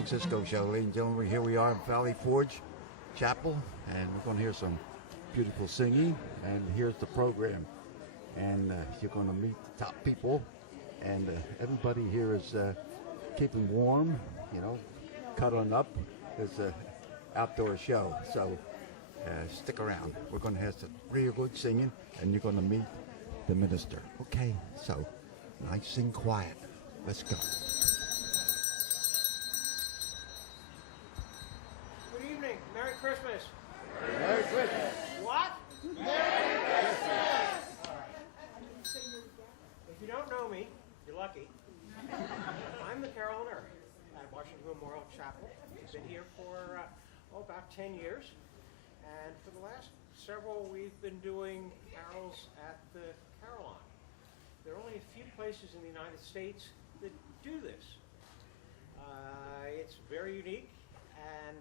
Frank Cisco Show. Ladies and gentlemen, here we are in Valley Forge Chapel, and we're going to hear some beautiful singing, and here's the program. And you're going to meet the top people, and everybody here is keeping warm, you know, cuddling up. It's an outdoor show, so stick around. We're going to have some real good singing, and you're going to meet the minister. Okay, so nice and quiet. Let's go. Good evening. Merry Christmas. Merry Christmas. What? Merry Christmas. All right. If you don't know me, you're lucky. I'm the caroler at Washington Memorial Chapel. I've been here for about 10 years. And for the last several, we've been doing carols at the Carillon. There are only a few places in the United States that do this. It's very unique, and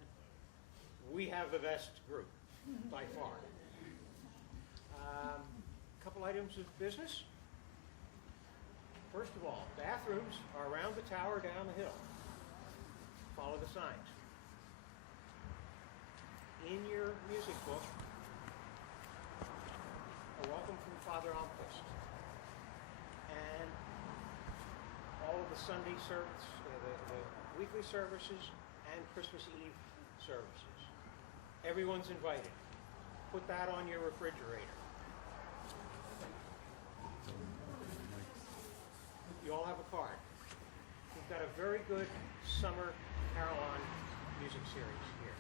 we have the best group by far. A couple items of business. First of all, bathrooms are around the tower down the hill. Follow the signs. In your music book, a welcome from Father Almquist. And all of the Sunday service, the weekly services, and Christmas Eve services. Everyone's invited. Put that on your refrigerator. You all have a card. We've got a very good summer carillon music series here.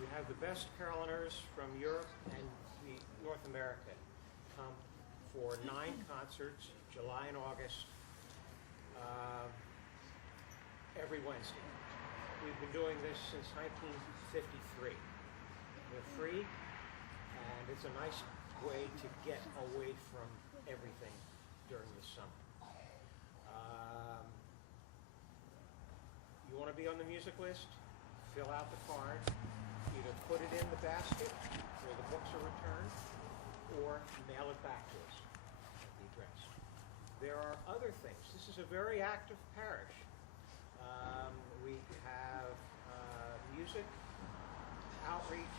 We have the best carillonneurs from Europe and North America come for 9 concerts, July and August, every Wednesday. We've been doing this since 1953. They're free, and it's a nice way to get away from everything during the summer. You want to be on the music list? Fill out the card. Either put it in the basket where the books are returned, or mail it back to us at the address. There are other things. This is a very active parish. We have music, outreach,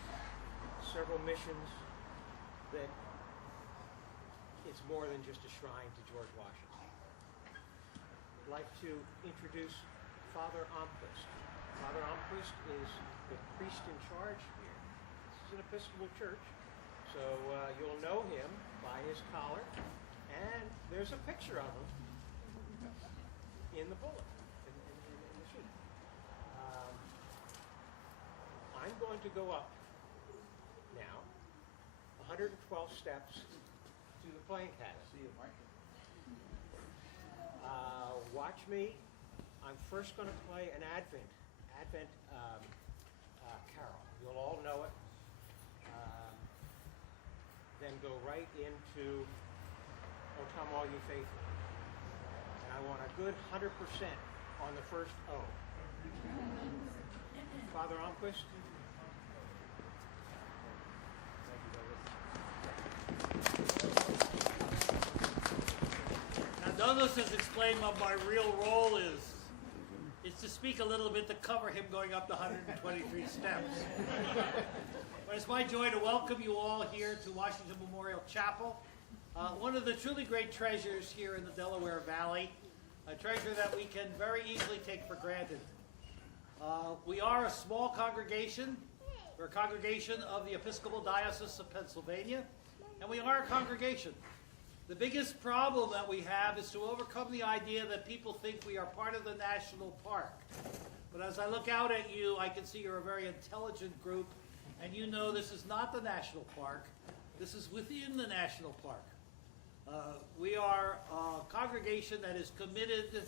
several missions that it's more than just a shrine to George Washington. I'd like to introduce Father Almquist. Father Almquist is the priest in charge here. This is an Episcopal church, so you'll know him by his collar, and there's a picture of him in the bulletin, in the sheet. I'm going to go up now 112 steps to the playing cabin. Watch me. I'm first going to play an Advent carol. You'll all know it. Then go right into O Come All You Faithful. And I want a good 100% on the first O. Father Almquist. Now Douglas has explained what my real role is. It's to speak a little bit to cover him going up the 123 steps. But it's my joy to welcome you all here to Washington Memorial Chapel, one of the truly great treasures here in the Delaware Valley, a treasure that we can very easily take for granted. We are a small congregation. We're a congregation of the Episcopal Diocese of Pennsylvania, and we are a congregation. The biggest problem that we have is to overcome the idea that people think we are part of the national park. But as I look out at you, I can see you're a very intelligent group, and you know this is not the national park. This is within the national park. We are a congregation that is committed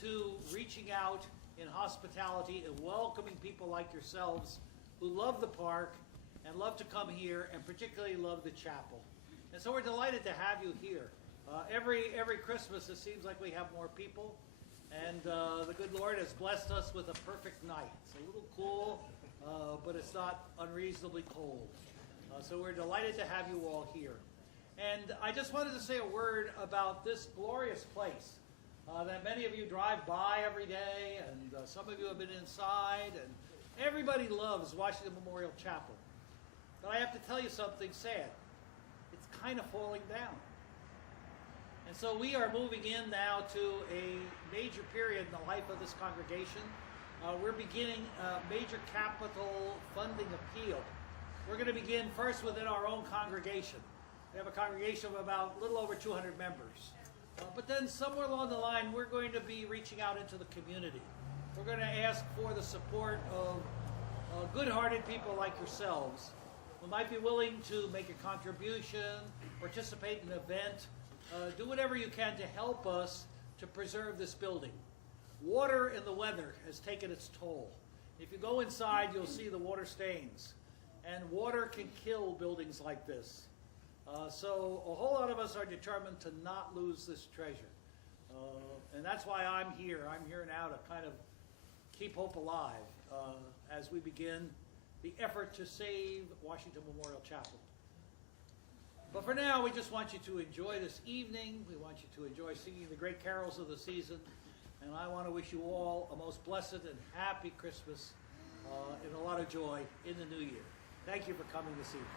to reaching out in hospitality and welcoming people like yourselves who love the park and love to come here and particularly love the chapel. And so we're delighted to have you here. Every Christmas it seems like we have more people, and the good Lord has blessed us with a perfect night. It's a little cool, but it's not unreasonably cold. So we're delighted to have you all here. And I just wanted to say a word about this glorious place. that many of you drive by every day, and some of you have been inside, and everybody loves Washington Memorial Chapel. But I have to tell you something sad. It's kind of falling down. And so we are moving in now to a major period in the life of this congregation. We're beginning a major capital funding appeal. We're going to begin first within our own congregation. We have a congregation of about a little over 200 members. But then somewhere along the line, we're going to be reaching out into the community. We're going to ask for the support of good-hearted people like yourselves who might be willing to make a contribution, participate in an event, do whatever you can to help us to preserve this building. Water and the weather has taken its toll. If you go inside, you'll see the water stains. And water can kill buildings like this. So a whole lot of us are determined to not lose this treasure. And that's why I'm here. I'm here now to kind of keep hope alive as we begin the effort to save Washington Memorial Chapel. But for now, we just want you to enjoy this evening. We want you to enjoy singing the great carols of the season. And I want to wish you all a most blessed and happy Christmas and a lot of joy in the new year. Thank you for coming this evening.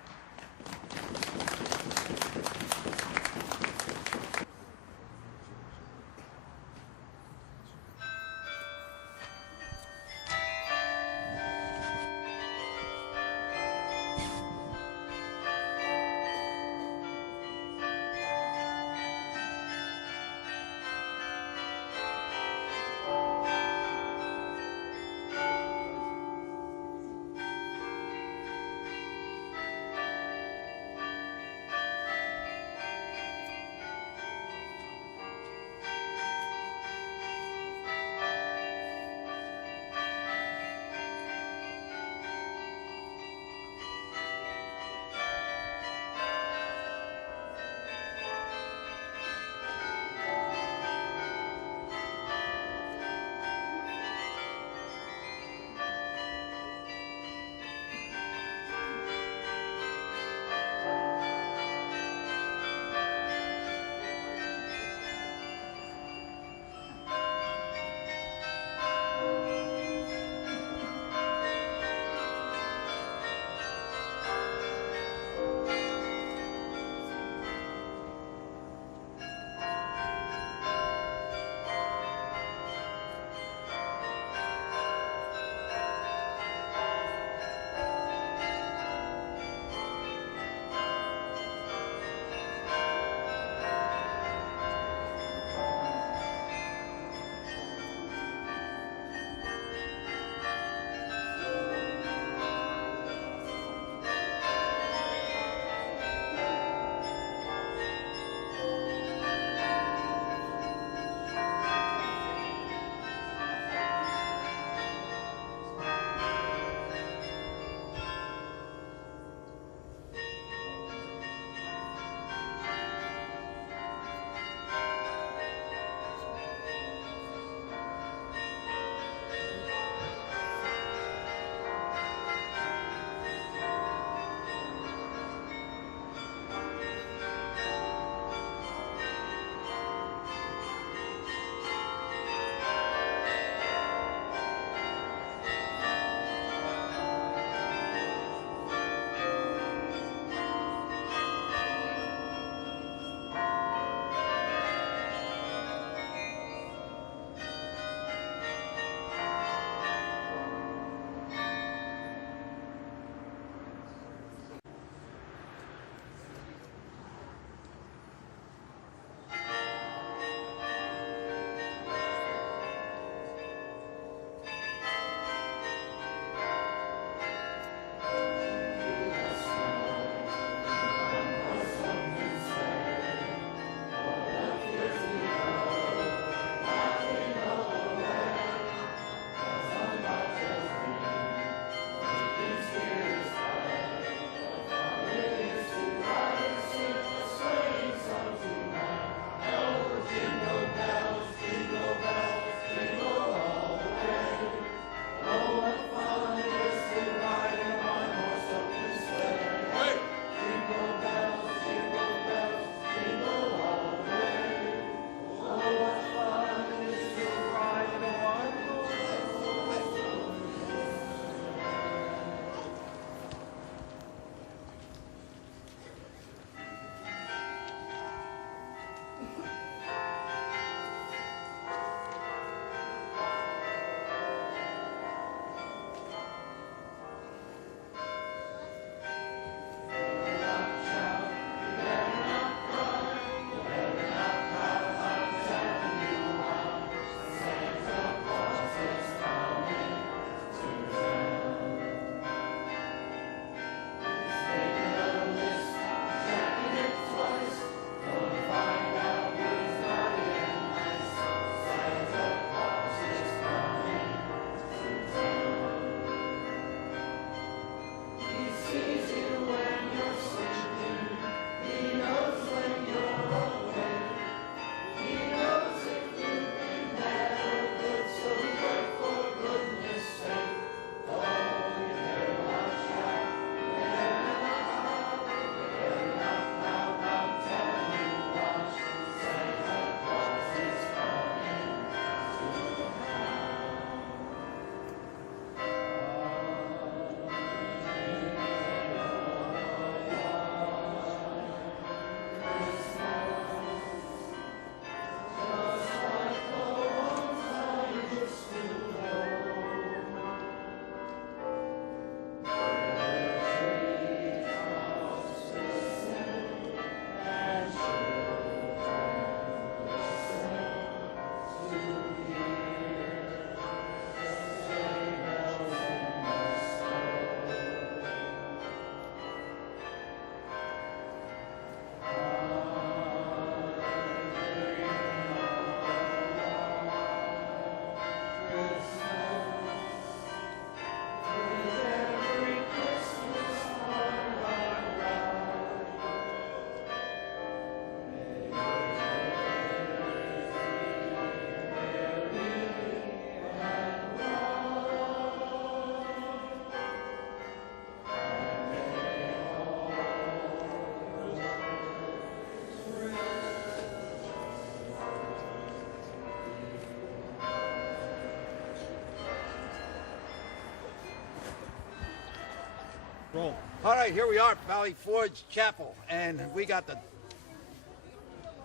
Roll. All right, here we are at Valley Forge Chapel, and we got the.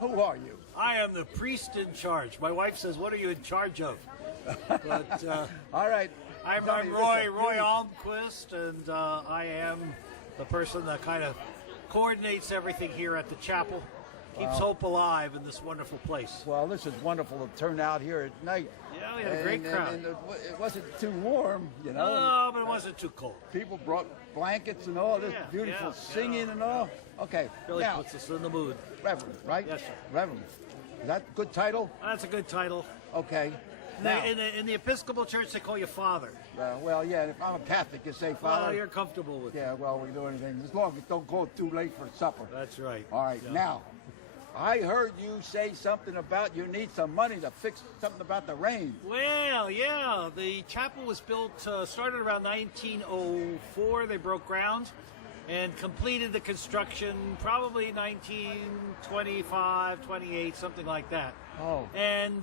Who are you? I am the priest in charge. My wife says, "What are you in charge of?" But All right. I'm Tell me, Roy listen, Roy Almquist, and I am the person that kind of coordinates everything here at the chapel, keeps hope alive in this wonderful place. Well, this is wonderful to turn out here at night. Yeah, we had a great crowd. And it wasn't too warm, you know. No, but it wasn't too cold. People brought blankets and all this Yeah, beautiful yeah, singing and all. Okay, Really now, puts us in the mood. Reverend, right? Yes, sir. Reverend. Is that a good title? That's a good title. Okay. In Now, in the Episcopal Church, they call you Father. well, yeah, if I'm a Catholic, you say Father. Well, you're comfortable with it. Yeah, well, we do anything. As long as it don't go too late for supper. That's right. All right, Yeah. now, I heard you say something about you need some money to fix something about the rain. Well, yeah, the chapel was built, started around 1904. They broke ground and completed the construction probably 1925, 28, something like that. Oh. And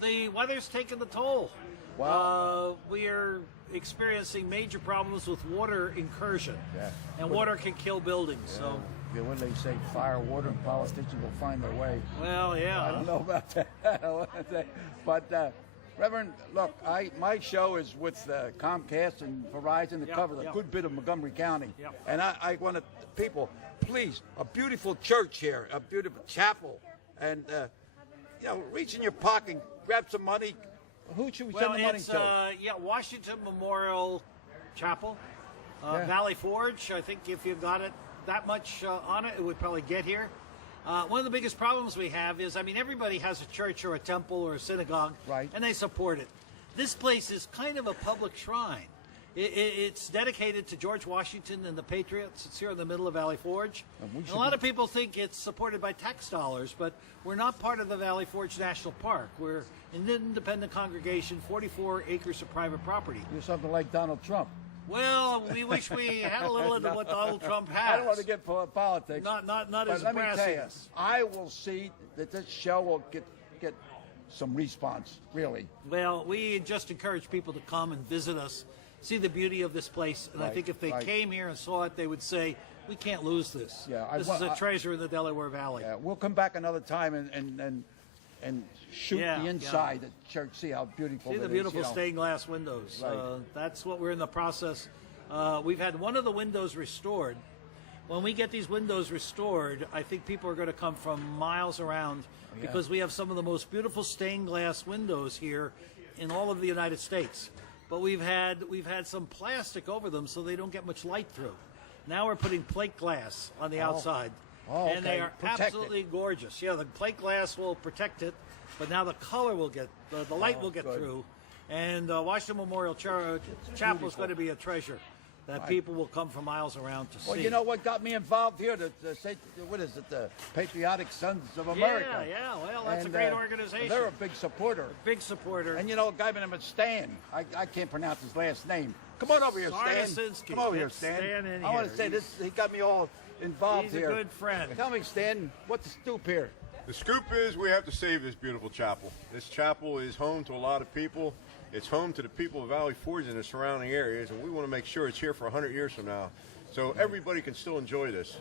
the weather's taken the toll. Wow. We are experiencing major problems with water incursion. Yeah. And water can kill buildings. So, Yeah, what do they say? Fire, water, and politicians will find their way. well, yeah. I don't know about that. I don't want to say. But, Reverend, look, my show is with Comcast and Verizon to Yep, cover a yep. good bit of Montgomery County. Yep. And I want to, people, please, a beautiful church here, a beautiful chapel, and, reach in your pocket, grab some money. Who should we send the money it's to? Washington Memorial Chapel, Yeah. Valley Forge. I think if you got it that much on it, it would probably get here. One of the biggest problems we have is, everybody has a church or a temple or a synagogue, Right. and they support it. This place is kind of a public shrine. It's dedicated to George Washington and the Patriots. It's here in the middle of Valley Forge. And we And should a lot be- of people think it's supported by tax dollars, but we're not part of the Valley Forge National Park. We're an independent congregation, 44 acres of private property. You're something like Donald Trump. Well, we wish we had a little of what Donald Trump has. I don't want to get politics. Not but as let me tell you, brassiness. I will see that this show will get some response, really. Well, we just encourage people to come and visit us, see the beauty of this place, and I Right, think if they right. came here and saw it, they would say, "We can't lose this. Yeah, this is a treasure in the Delaware Valley." Yeah, we'll come back another time and shoot Yeah, the yeah. inside the church, see how beautiful See it the is, beautiful stained glass windows. Right. That's what we're in the process. We've had one of the windows restored. When we get these windows restored, I think people are going to come from miles around because we have some of the most beautiful stained glass windows here in all of the United States. But we've had some plastic over them so they don't get much light through. Now we're putting plate glass on the outside. Oh, And they okay. are Protect it. absolutely gorgeous. Yeah, the plate glass will protect it, but now the color will get, the light will get good. through. And Washington Memorial Chapel is going to be a treasure that people will come from miles around to Well, see. you know what got me involved here? What is it? The Patriotic Sons of America. Yeah, well, that's And, a great organization. They're a big supporter. Big supporter. And you know, a guy by the name of Stan. I can't pronounce his last name. Come on over here, Stan. Sarnasinski. Come over here, Get Stan. Stan in I want to here. say this. He got me all involved He's a here. good friend. Tell me, Stan, what's the scoop here? The scoop is we have to save this beautiful chapel. This chapel is home to a lot of people. It's home to the people of Valley Forge and the surrounding areas, and we want to make sure it's here for 100 years from now, so everybody can still enjoy this.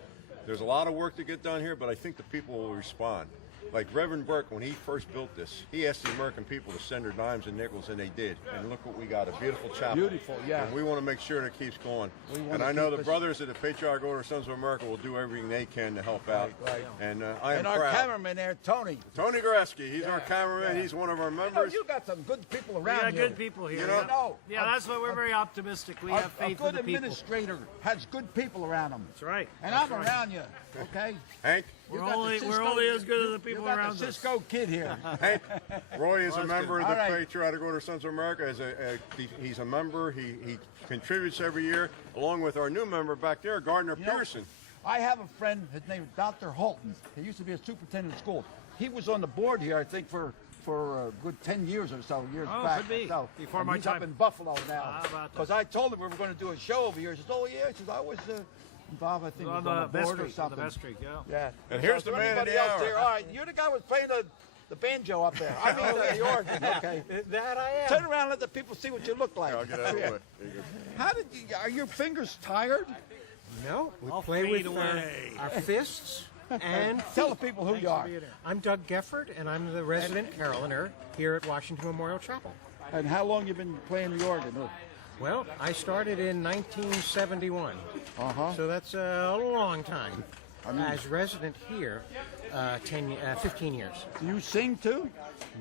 There's a lot of work to get done here, but I think the people will respond. Like Reverend Burke, when he first built this, he asked the American people to send their dimes and nickels, and they did. And look what we got, a beautiful chapel. Beautiful, yeah. And we want to make sure that it keeps going. We want And to I know keep the us- brothers of the Patriotic Order Sons of America will do everything they can to help out. Right. And I am And our proud. cameraman there, Tony. Tony Goreski, he's our Yeah, cameraman. yeah. He's one of our You know, members. you got some good people We around got here. good people here. You know- No, Yeah, that's why we're very optimistic. We A have faith in good the people. administrator has good people around him. That's right. And That's I'm right. around you, okay? Hank, You We're got the only- we're Cisco- only as good as the people you got around us. the Cisco kid here. Hank, Roy is a that's member good. of the All right. Patriotic Order Sons of America. He's a member. He contributes every year, along with our new member back there, Gardner You know, Pearson. I have a friend, his name is Dr. Holton. He used to be a superintendent of school. He was on the board here, I think, for a good 10 years or so, years Oh, back. could be. So, Before and my he's time. up in Buffalo now. How about that? Because I told him we were going to do a show over here. He says, oh, yeah. He says, I was involved, I think, On was on the the board or Street, something. on the Best Street, yeah. Yeah. And here's So the is there man of anybody the else hour. there? All right, you're the guy who was playing the banjo up there. I mean, the organ. Okay. That I am. Turn around and let the people see what you look like. Here, I'll get out of the way. There you go. How did you? Are your fingers tired? No, we I'll play fade with away. our fists and Tell the people who you are. I'm Doug Gefford, and I'm the resident caroller here at Washington Memorial Chapel. And how long you been playing the organ? Well, I started in 1971, so that's a long time. As resident here, 15 years. Do you sing too?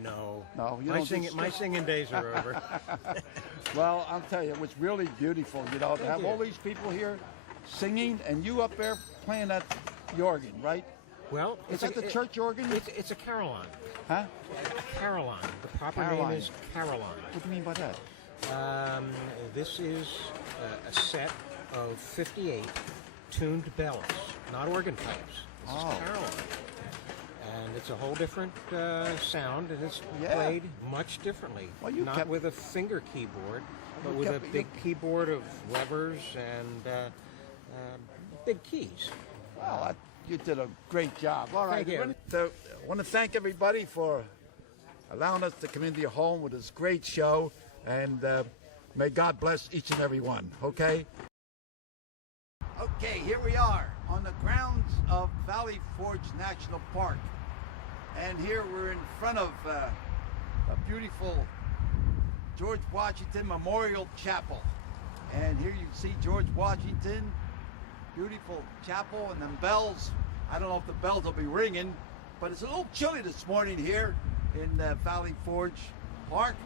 No, No, you my don't do my singing days are over. Well, I'll tell you, it was really beautiful, you know, to have you. all these people here singing and you up there playing that the organ, right? Well, Is that the church organ? It's a carillon. Huh? Carillon. The proper Carillon. name is carillon. What do you mean by that? This is a set of 58 tuned bells, not organ pipes. This is carillon. And it's a whole different sound, and it's Yeah. played much differently. Well, you not kept- with a finger keyboard, but You with a kept- big keyboard of levers and big keys. Well, you did a great job. All right. Thank you. So, I want to thank everybody for allowing us to come into your home with this great show, and may God bless each and every one, okay? Okay, here we are on the grounds of Valley Forge National Park. And here we're in front of a beautiful George Washington Memorial Chapel. And here you see George Washington, beautiful chapel, and them bells. I don't know if the bells will be ringing, but it's a little chilly this morning here in Valley Forge Park.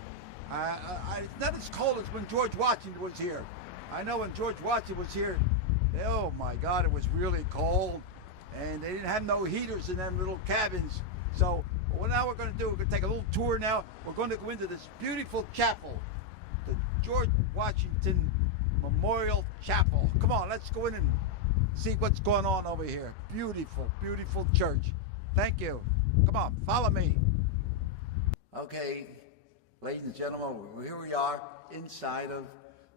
It's not as cold as when George Washington was here. I know when George Washington was here, oh my God, it was really cold, and they didn't have no heaters in them little cabins. So what now we're going to do, we're going to take a little tour now. We're going to go into this beautiful chapel, the George Washington Memorial Chapel. Come on, let's go in and see what's going on over here. Beautiful, beautiful church. Thank you. Come on, follow me. Okay, ladies and gentlemen, here we are inside of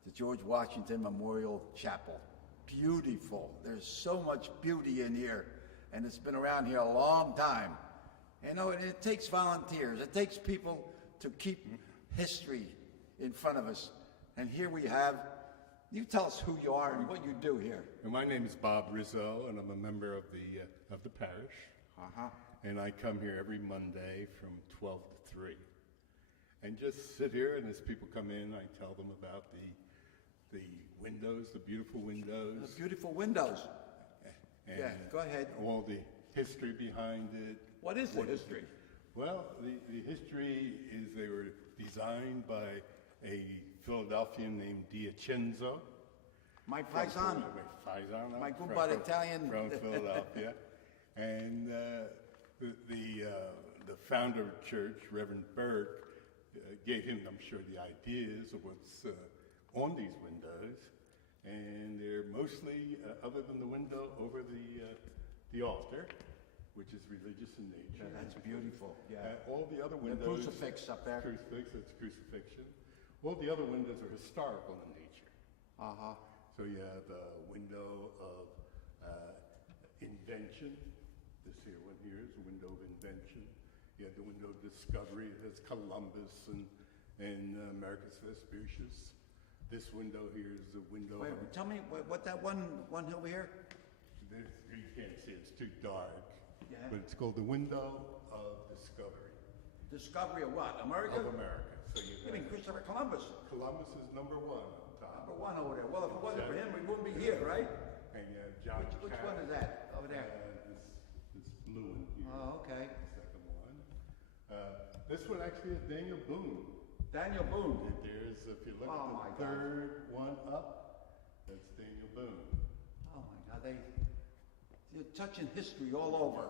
the George Washington Memorial Chapel. Beautiful. There's so much beauty in here, and it's been around here a long time. You know, and it takes volunteers. It takes people to keep history in front of us. And here we have, you tell us who you are and what you do here. And my name is Bob Rizzo, and I'm a member of the parish. And I come here every Monday from 12 to 3. And just sit here, and as people come in, I tell them about the windows, the beautiful windows. The beautiful windows. And Yeah, go ahead. all the history behind it. What is the history? Well, the history is they were designed by a Philadelphian named Diacenzo. My paisan. My good buddy Italian. From Philadelphia. And the founder of the church, Reverend Burke, gave him, I'm sure, the ideas of what's on these windows. And they're mostly, other than the window over the altar, which is religious in nature. Yeah, that's beautiful. Yeah. All the other windows. The crucifix up there. Crucifix, that's crucifixion. All the other windows are historical in nature. So you have a window of invention. This here one here is a window of invention. You have the window of discovery. It has Columbus and Americus Vespucius. This window here is the window. Wait, tell me what that one over here? You can't see, it's too dark. Yeah. But it's called the window of discovery. Discovery of what? America? Of America. So you You mean Christopher Columbus? Columbus is number 1 on top. Number one over there. Well, if it wasn't for him, we wouldn't be here, right? And you have John Which one is that over there? This blue one here. Oh, okay. The second one. This one actually is Daniel Boone. Daniel Boone. There's, if you look Oh, my at the God. third one up, that's Daniel Boone. Oh my God, you're touching history all over.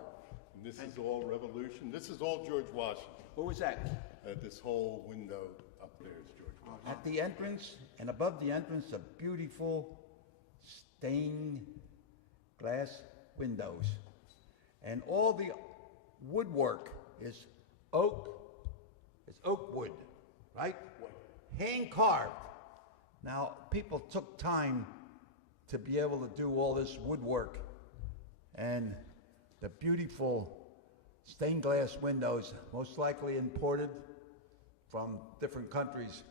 And this is all revolution. This is all George Washington. What was that? This whole window up there is George Washington. At the entrance and above the entrance, a beautiful stained glass windows, and all the woodwork is oak. It's oak wood, right? Hand carved. Now, people took time to be able to do all this woodwork, and the beautiful stained glass windows, most likely imported from different countries.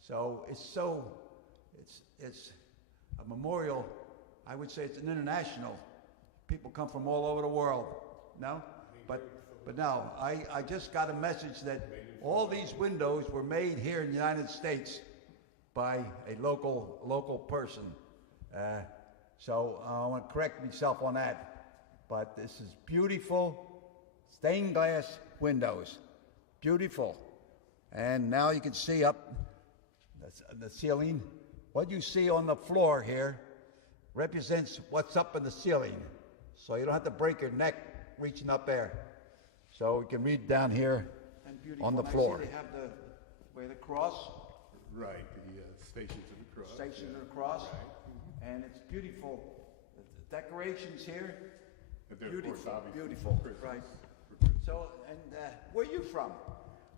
So it's a memorial. I would say it's an international. People come from all over the world. No? But no, I just got a message that all these windows were made here in the United States by a local person. So I want to correct myself on that. But this is beautiful stained glass windows. Beautiful. And now you can see up the ceiling. What you see on the floor here represents what's up in the ceiling. So you don't have to break your neck reaching up there. So you can read down here on the floor. I see they have the cross. Right, the Stations of the Cross. Stations of the Cross. Right. And it's beautiful. The decorations here. But they're, Beautiful, of course, obviously beautiful. for Christmas. Right. For Christmas. So, and where are you from?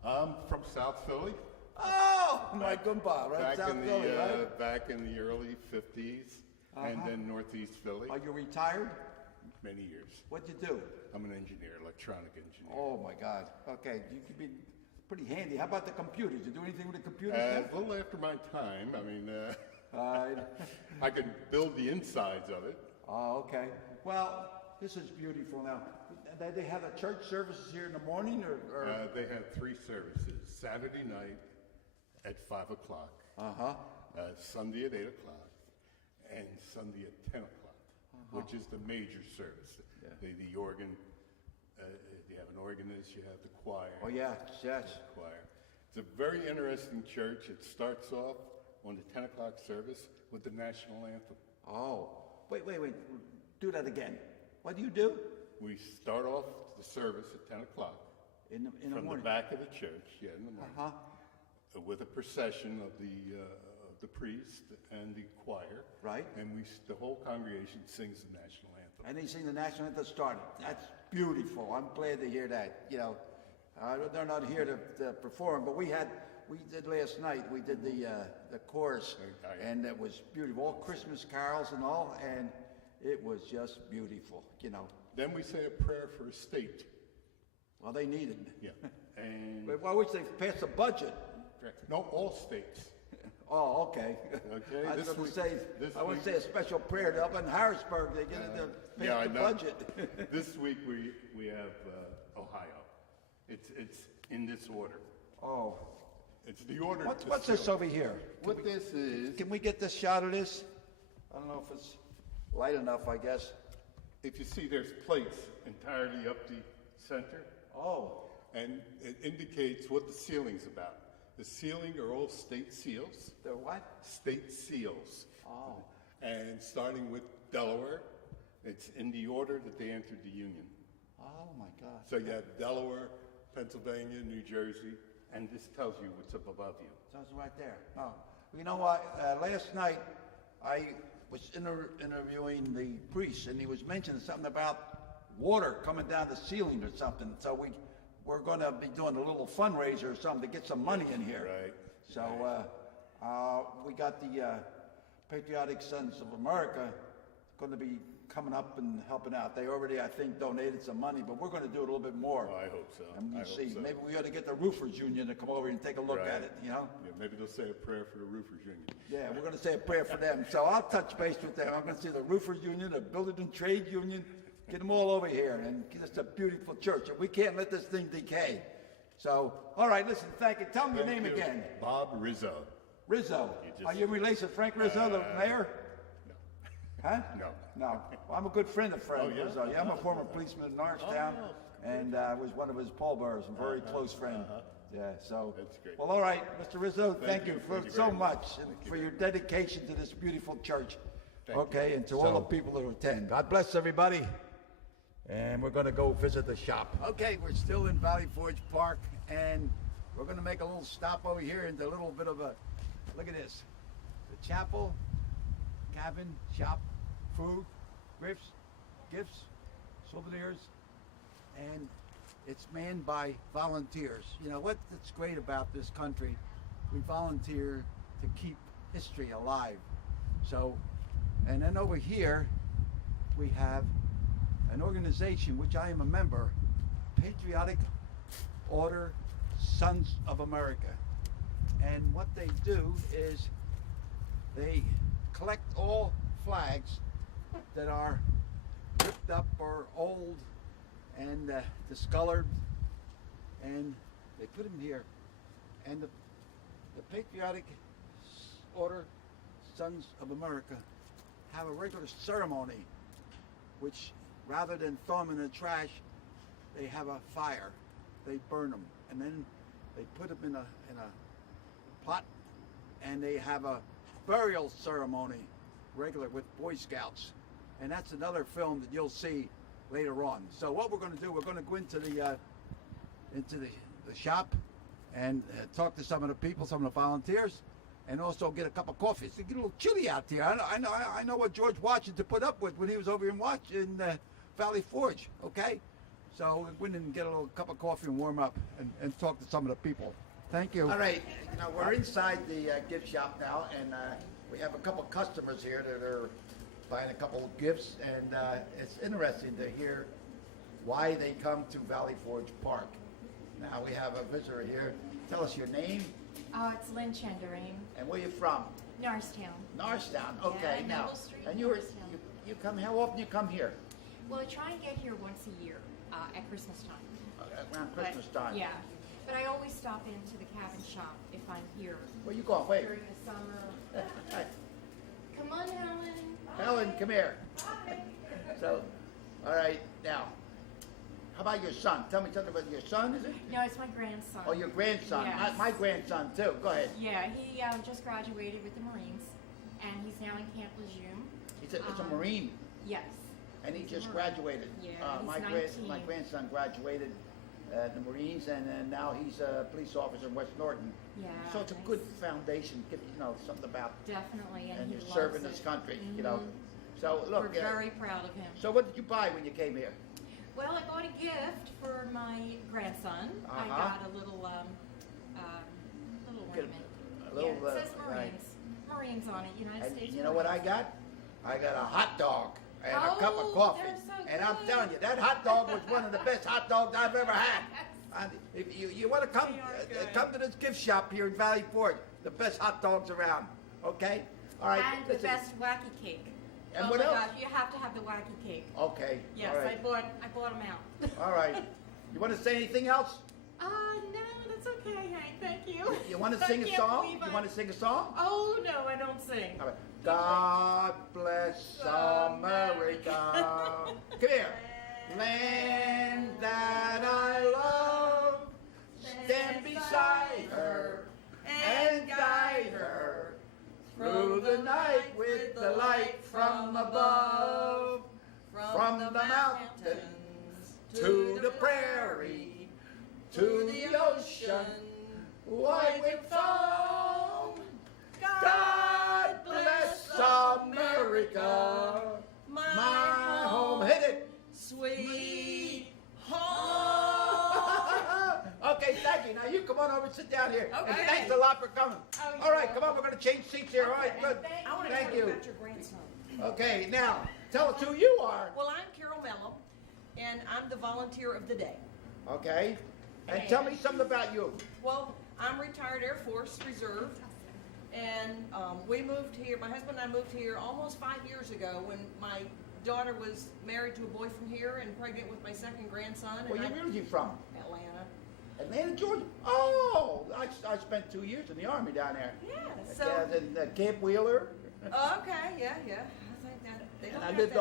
I'm from South Philly. Oh, my goodbye, right? Back South in Philly, the right? back in the early 50s, and then Northeast Philly. Are you retired? Many years. What'd you do? I'm an engineer, electronic engineer. Oh my God. Okay, you could be pretty handy. How about the computers? You do anything with the computers? A little after my time. I mean, I could build the insides of it. Oh, okay. Well, this is beautiful. Now, they have a church services here in the morning, or? They have 3 services: Saturday night at 5 o'clock, Sunday at 8 o'clock, and Sunday at 10 o'clock, which is the major service. Yeah. The organ. You have an organist. You have the choir. Oh yeah, yes. Choir. It's a very interesting church. It starts off on the 10 o'clock service with the national anthem. Oh, wait. Do that again. What do you do? We start off the service at 10 o'clock In the from the morning. back of the church, in the morning, with a procession of the priest and the choir. Right. And the whole congregation sings the national anthem. And they sing the national anthem started. That's beautiful. I'm glad to hear that. You know, they're not here to perform, but we did last night. We did the chorus, and it was beautiful. All Christmas carols and all, and it was just beautiful. You know. Then we say a prayer for a state. Well, they need it. Yeah. And But I wish they passed a budget. no, all states. Oh, okay. Okay, I was this going week- to say, this I want week- to say a special prayer up in Harrisburg. They get it to Yeah, I pass the know. budget. This week we have Ohio. It's in this order. Oh, It's the order. what's this over here? What this is? Can we get this shot of this? I don't know if it's light enough, I guess. If you see, there's plates entirely up the center, Oh, and it indicates what the ceiling's about. The ceiling are all state seals. they're what? State seals. Oh, And starting with Delaware, it's in the order that they entered the Union. oh my God. So you have Delaware, Pennsylvania, New Jersey, and this tells you what's up above you. So it's right there. Oh, you know what? Last night I was interviewing the priest, and he was mentioning something about water coming down the ceiling or something. So we're going to be doing a little fundraiser or something to get some money in here. Right. So we got the Patriotic Sons of America going to be coming up and helping out. They already, I think, donated some money, but we're going to do a little bit more. Oh, I hope so. And I you hope see, so. maybe we ought to get the Roofers Union to come over and take a look Right. at it, you know? Yeah, maybe they'll say a prayer for the Roofers Union. Yeah, we're going to say a prayer for them. So I'll touch base with them. I'm going to see the Roofers Union, the Builders and Trade Union, get them all over here. And it's a beautiful church. And we can't let this thing decay. So, all right, listen, thank you. Tell me your name Thank you. again. Bob Rizzo. Rizzo. just- Are you related to Frank Rizzo, the mayor? No. Huh? No. No. Well, I'm a good friend of Frank Oh, yeah? Rizzo. Yeah, I'm a former policeman in Norristown. And I was one of his pallbearers, a very close friend. Yeah, so. That's great. Well, all right, Mr. Rizzo, thank you Thank you so very much much. and Thank you for very your dedication to this beautiful church. Thank you. Okay, and to all the people who attend. God bless everybody. And we're going to go visit the shop. Okay, we're still in Valley Forge Park, and we're going to make a little stop over here into a little bit of a, look at this. The chapel, cabin, shop, food, gifts, souvenirs, and it's manned by volunteers. You know what's great about this country? We volunteer to keep history alive. So, and then over here, we have an organization which I am a member, Patriotic Order Sons of America. And what they do is they collect all flags that are ripped up or old and discolored, and they put them here. And the Patriotic Order Sons of America have a regular ceremony, which rather than throw them in the trash, they have a fire. They burn them, and then they put them in a pot, and they have a burial ceremony, regular with Boy Scouts, and that's another film that you'll see later on. So what we're going to do, we're going to go into the shop and talk to some of the people, some of the volunteers, and also get a cup of coffee. It's a little chilly out here. I know what George Washington put up with when he was over in Valley Forge. Okay, so we'll go in and get a little cup of coffee and warm up and talk to some of the people. Thank you. All right, we're inside the gift shop now, and we have a couple customers here that are buying a couple of gifts, and it's interesting to hear why they come to Valley Forge Park. Now we have a visitor here. Tell us your name. Oh, it's Lynn Chandering. And where you from? Norristown. Norristown. Okay, Yeah, now. Noble Street, And Norristown. you come. How often you come here? Well, I try and get here once a year at Christmas time. Around But- Christmas time. Yeah, but I always stop into the cabin shop if I'm here Where you going? Wait. during the summer. Hey, Come on, Helen. Helen, come here. So, all right, now. How about your son? Tell me something about your son. Is it? No, it's my grandson. Oh, your grandson. Yes. My grandson too. Go ahead. Yeah, he just graduated with the Marines, and he's now in Camp Lejeune. It's a Marine, Yes. and he he's a just Marine. graduated. Yeah, my he's my 19. grandson graduated the Marines, and now he's a police officer in West Norton. Yeah. So it's a nice. good foundation. Give something about, Definitely, and and he you're loves serving it. this country. Mhm. So look. We're very proud of him. So what did you buy when you came here? Well, I bought a gift for my grandson. I Uh-huh. got a little Get ornament. a little, yeah, it says right. Marines. Marines on it, United And States you know what I Marines. got? I got a hot dog and a cup of Oh, coffee. they're so And I'm good. telling you, that hot dog was one of the best hot dogs I've ever had. And if you want to come, They are good. come to this gift shop here in Valley Forge. The best hot dogs around. Okay? All right. And the listen. best wacky cake. And oh what my else? gosh, you have to have the wacky cake. Okay. Yes, All right. I bought them out. All right. You want to say anything else? No, that's okay, Hank. Thank you. You want to I sing a can't song? believe You want to sing a song? Oh no, I don't sing. All right. God bless America. Come here. Land that I love. Stand beside her and guide her through the night with the light from above. From the mountains to the prairie to the ocean, wide with foam. God bless America, my home. Hit it. Sweet home. Okay, thank you. Now you come on over and sit down here. And Okay. thanks a lot for coming. Oh, you're All right, come on. welcome. We're going to change seats here. All right, good. I want to Thank tell you you. about your grandson. Okay, now tell us who you are. Well, I'm Carol Mello, and I'm the volunteer of the day. Okay, and tell me something about you. Well, I'm retired Air Force Reserve, and we moved here. My husband and I moved here almost 5 years ago when my daughter was married to a boy from here and pregnant with my second grandson. Where and you originally from? Atlanta. Atlanta, Georgia. Oh, I spent 2 years in the Army down there. Yeah. So. in Camp Wheeler. Okay. Yeah. I think that they don't And I have lived that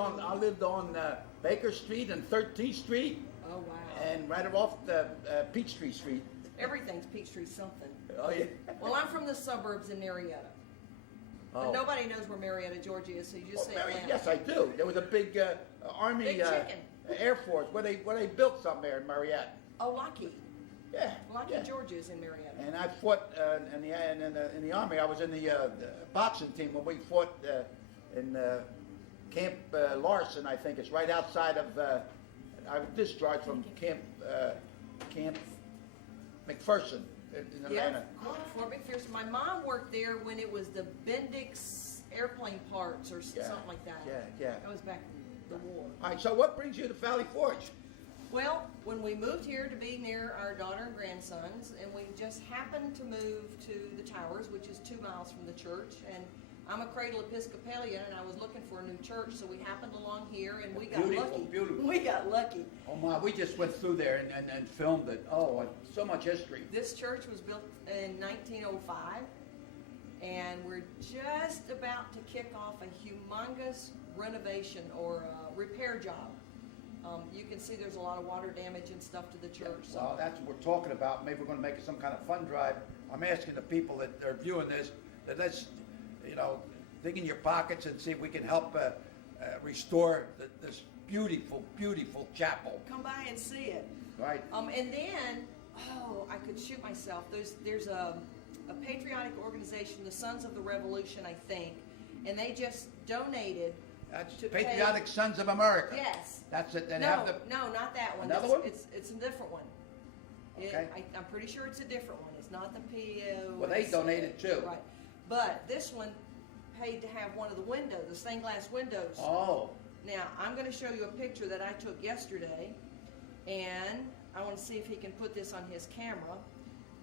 on anymore. Baker Street and 13th Street, Oh wow. and right off the Peachtree Street. Everything's Peachtree something. Oh yeah. Well, I'm from the suburbs in Marietta. But Oh. nobody knows where Marietta, Georgia is, so you just Oh, say Mary, Atlanta. yes, I do. There was a big Army Big chicken. Air Force where they built something there in Marietta. Oh, Lockheed. Yeah. Lockheed, yeah. Georgia is in Marietta. And I fought in the Army. I was in the boxing team when we fought in Camp Larson. I think it's right outside of. I was discharged from Camp McPherson in Atlanta. Yeah, Fort McPherson. My mom worked there when it was the Bendix airplane parts or Yeah, something like that. yeah. That was back in the war. All right. So what brings you to Valley Forge? Well, when we moved here to be near our daughter and grandsons, and we just happened to move to the Towers, which is 2 miles from the church, and I'm a cradle Episcopalian, and I was looking for a new church, so we happened along here, and we got Beautiful, lucky. beautiful. We got lucky. Oh my, we just went through there and filmed it. Oh, so much history. This church was built in 1905, and we're just about to kick off a humongous renovation or repair job. You can see there's a lot of water damage and stuff to the church. So. Well, that's what we're talking about. Maybe we're going to make it some kind of fun drive. I'm asking the people that are viewing this that let's, dig in your pockets and see if we can help restore this beautiful, beautiful chapel. Come by and see it. Right. And then, I could shoot myself. There's a patriotic organization, the Sons of the Revolution, I think, and they just donated. That's to Patriotic pay. Sons of America. Yes. That's it. Then No, have the. no, not that one. Another one? It's a different one. Okay. I'm pretty sure it's a different one. It's not the PO. Well, they donated too. Right. But this one paid to have one of the windows, the stained glass windows. Oh. Now, I'm going to show you a picture that I took yesterday, and I want to see if he can put this on his camera.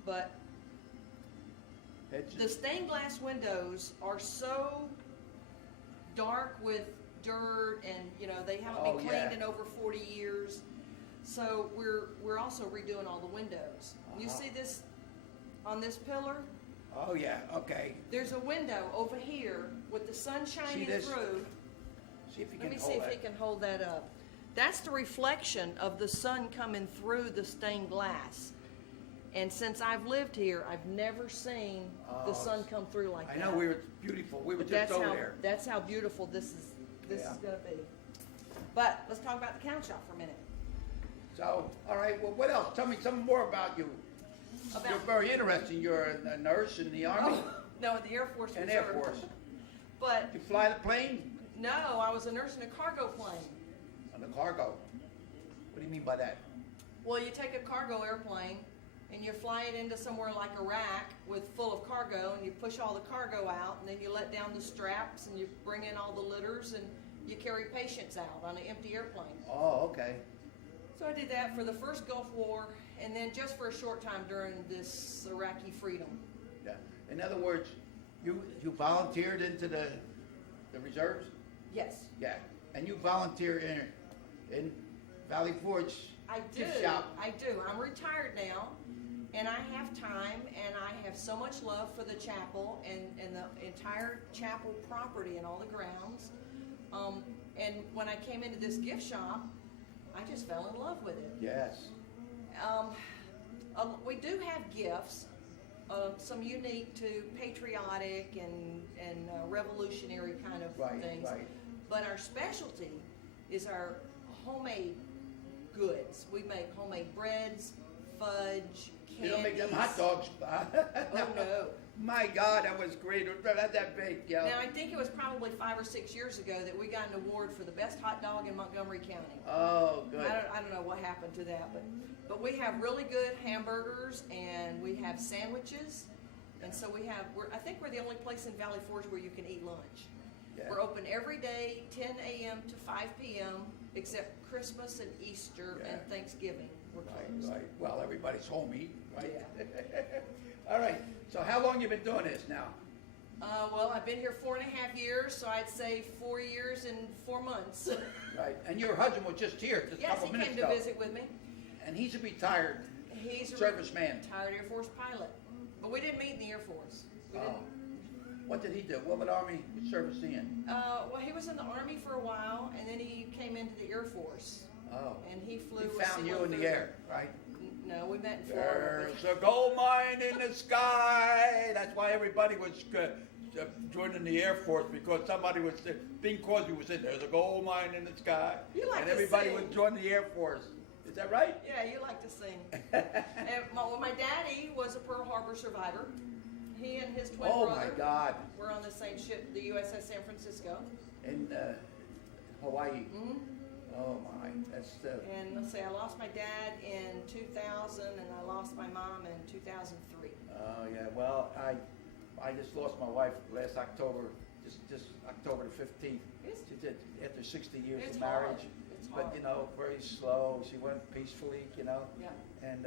But the stained glass windows are so dark with dirt, and they haven't been cleaned in over 40 years. So we're also redoing all the windows. You see this on this pillar? Oh yeah. Okay. There's a window over here with the sun shining this? through. See if you Let can me hold see if that. he can hold that up. That's the reflection of the sun coming through the stained glass. And since I've lived here, I've never seen the sun come through like I that. know it's beautiful. We were But just over there. that's how beautiful this is Yeah. going to be. But let's talk about the count shop for a minute. So, all right. Well, what else? Tell me something more about you. About You're very interesting. You're a nurse in the Army no, the Air Force and Reserve. Air Force. But You fly the plane no, I was a nurse in a cargo plane. on the cargo. What do you mean by that? Well, you take a cargo airplane and you fly it into somewhere like Iraq with full of cargo, and you push all the cargo out, and then you let down the straps, and you bring in all the litters, and you carry patients out on an empty airplane. Oh, okay. So I did that for the first Gulf War, and then just for a short time during this Iraqi freedom. Yeah. In other words, you volunteered into the reserves? Yes, Yeah. And you volunteer in Valley Forge I do. gift shop. I do. I'm retired now, and I have time, and I have so much love for the chapel and the entire chapel property and all the grounds. And when I came into this gift shop, I just fell in love with it. Yes. We do have gifts, some unique to patriotic and revolutionary kind of Right, things. right. But our specialty is our homemade goods. We make homemade breads, fudge, candies. You don't make them hot dogs. Oh no. My God, that was great. It was not that big, yo. Now I think it was probably 5 or 6 years ago that we got an award for the best hot dog in Montgomery County. Oh, good. I don't know what happened to that, but we have really good hamburgers, and we have sandwiches, and so I think we're the only place in Valley Forge where you can eat lunch. Yeah. We're open every day, 10 a.m. to 5 p.m., except Christmas and Easter Yeah. and Thanksgiving. We're closed. Right. Well, everybody's home eating, right? Yeah. All right. So how long you been doing this now? Well, I've been here 4.5 years, so I'd say 4 years and 4 months. Right. And your husband was just here just a Yes, couple he minutes came to ago. visit with me. And he's a retired He's a serviceman. retired Air Force pilot, but we didn't meet in the Air Force. We didn't. What did he do? What Army service he in? Well, he was in the Army for a while, and then he came into the Air Force, Oh. and he flew. He a found you in the C-130. air, right? No, we met in Florida. There's a gold mine in the sky. That's why everybody was joining the Air Force, because somebody was, Bing Crosby was in there. There's a gold mine in the sky. You like and to everybody sing. would join the Air Force. Is that right? Yeah, you like to sing. And my daddy was a Pearl Harbor survivor. He and his twin Oh brother my God. were on the same ship, the USS San Francisco. In Hawaii. Mhm. Oh my, that's And let's see, I lost my dad in 2000, and I lost my mom in 2003. oh yeah. Well, I just lost my wife last October, just October the 15th. It's- She did after 60 years It's of hard. marriage. It's but hard. you know, very slow. She went peacefully, you know. Yeah. And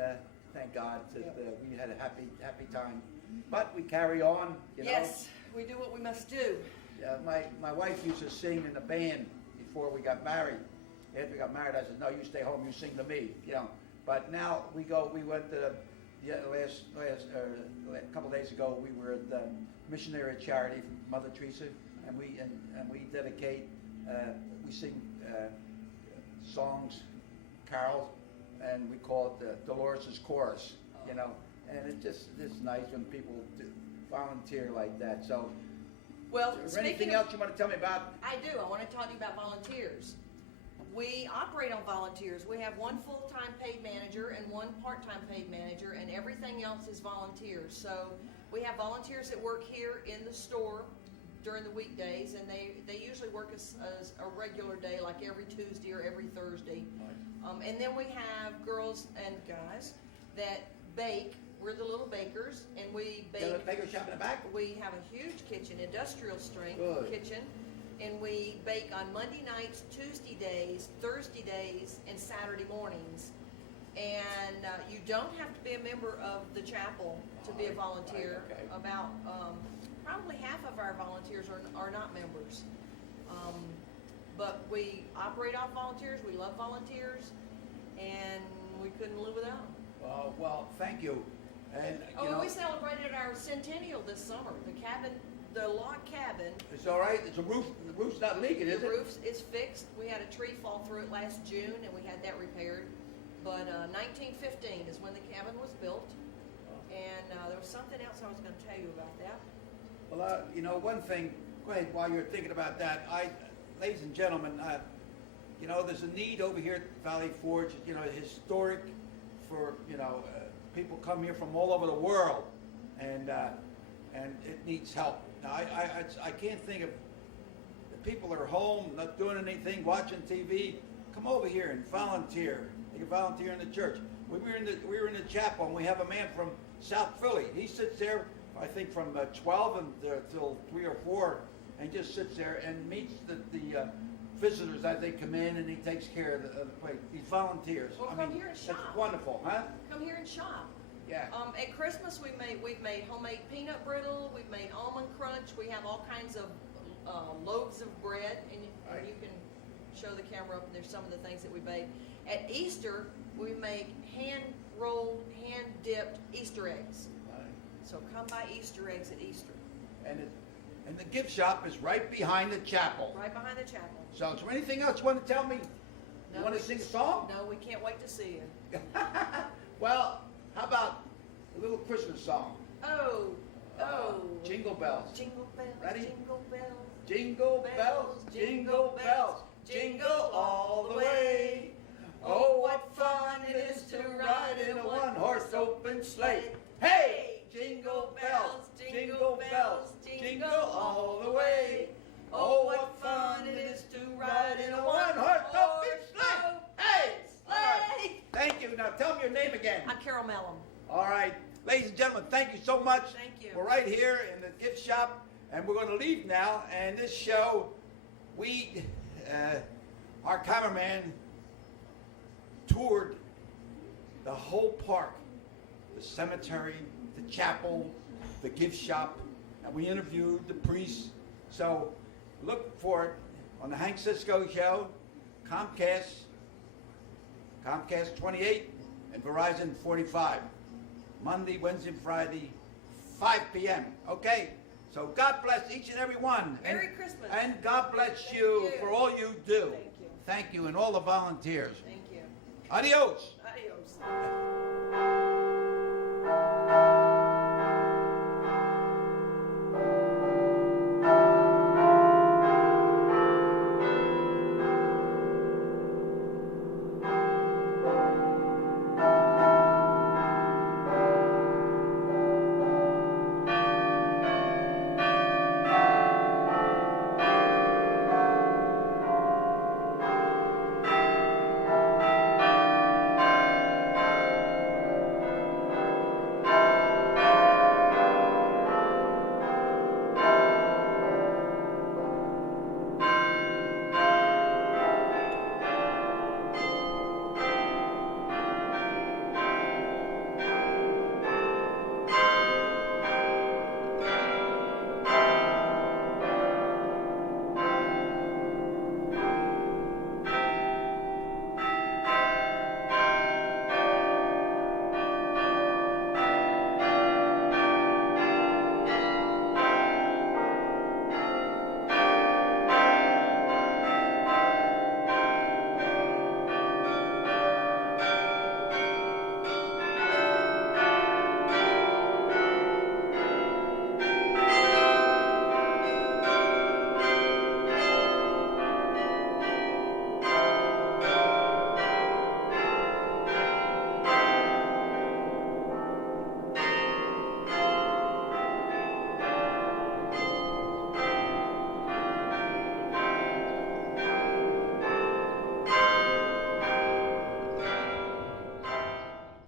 thank God that we had a happy time. But we carry on, you know. Yes, we do what we must do. Yeah, my wife used to sing in a band before we got married. After we got married, I said, "No, you stay home. You sing to me," you know. But now we go. We went to a couple days ago. We were at the missionary charity from Mother Teresa, and we dedicate. We sing songs, carols, and we call it Dolores' Chorus. You know, and it's nice when people do volunteer like that. So. Well, Is there anything else you want to tell me about? I do. I want to talk to you about volunteers. We operate on volunteers. We have one full-time paid manager and one part-time paid manager, and everything else is volunteers. So we have volunteers that work here in the store during the weekdays, and they usually work as a regular day, like every Tuesday or every Thursday. And then we have girls and guys that bake. We're the little bakers, and we bake. Got a baker shop in the back? We have a huge kitchen, industrial strength Good. kitchen, and we bake on Monday nights, Tuesday days, Thursday days, and Saturday mornings. And you don't have to be a member of the chapel to be a volunteer. Right, okay. About probably half of our volunteers are not members. But we operate off volunteers. We love volunteers, and we couldn't live without them. Well, thank you. And you know, We celebrated our centennial this summer. The log cabin. it's all right. It's a roof. The roof's not leaking, is The it? roof is fixed. We had a tree fall through it last June, and we had that repaired. But 1915 is when the cabin was built. And there was something else I was going to tell you about that. Well, you know, one thing. Go ahead. While you're thinking about that, ladies and gentlemen, you know, there's a need over here at Valley Forge. You know, historic for people come here from all over the world, and it needs help. Now, I can't think of the people that are home, not doing anything, watching TV. Come over here and volunteer. You can volunteer in the church. We were in the chapel, and we have a man from South Philly. He sits there, I think, from 12 until 3 or 4, and just sits there and meets the visitors as they come in, and he takes care of the place. He volunteers. Well, come here and shop. That's wonderful, huh? Come here and shop. Yeah. At Christmas, we've made homemade peanut brittle. We've made almond crunch. We have all kinds of loaves of bread, and Right. you can show the camera up. And there's some of the things that we made. At Easter, we make hand-rolled, hand-dipped Easter eggs. Right. So come buy Easter eggs at Easter, And the gift shop is right behind the chapel. right behind the chapel. So is there anything else you want to tell me? No, You want to we sing a just- song? No, we can't wait to see you. Well, how about a little Christmas song? Oh. Jingle bells. Jingle bells, Ready? jingle bells. Jingle bells, jingle bells, jingle all the way. Oh, what fun it is to ride in a one-horse open sleigh. Hey! Jingle bells, jingle bells, jingle all the way. Oh, what fun it is to ride in a one-horse open sleigh. Hey! All right. Thank you. Now tell me your name again. I'm Carol Mellon. All right. Ladies and gentlemen, thank you so much. Thank you. We're right here in the gift shop, and we're going to leave now. And this show, our cameraman toured the whole park, the cemetery, the chapel, the gift shop, and we interviewed the priests. So look for it on the Hank Cisco Show, Comcast 28, and Verizon 45. Monday, Wednesday, and Friday, 5 p.m. Okay? So God bless each and every one. Merry Christmas. And God bless Thank you you. for all you do. Thank you. Thank you, and all the volunteers. Thank you. Adios.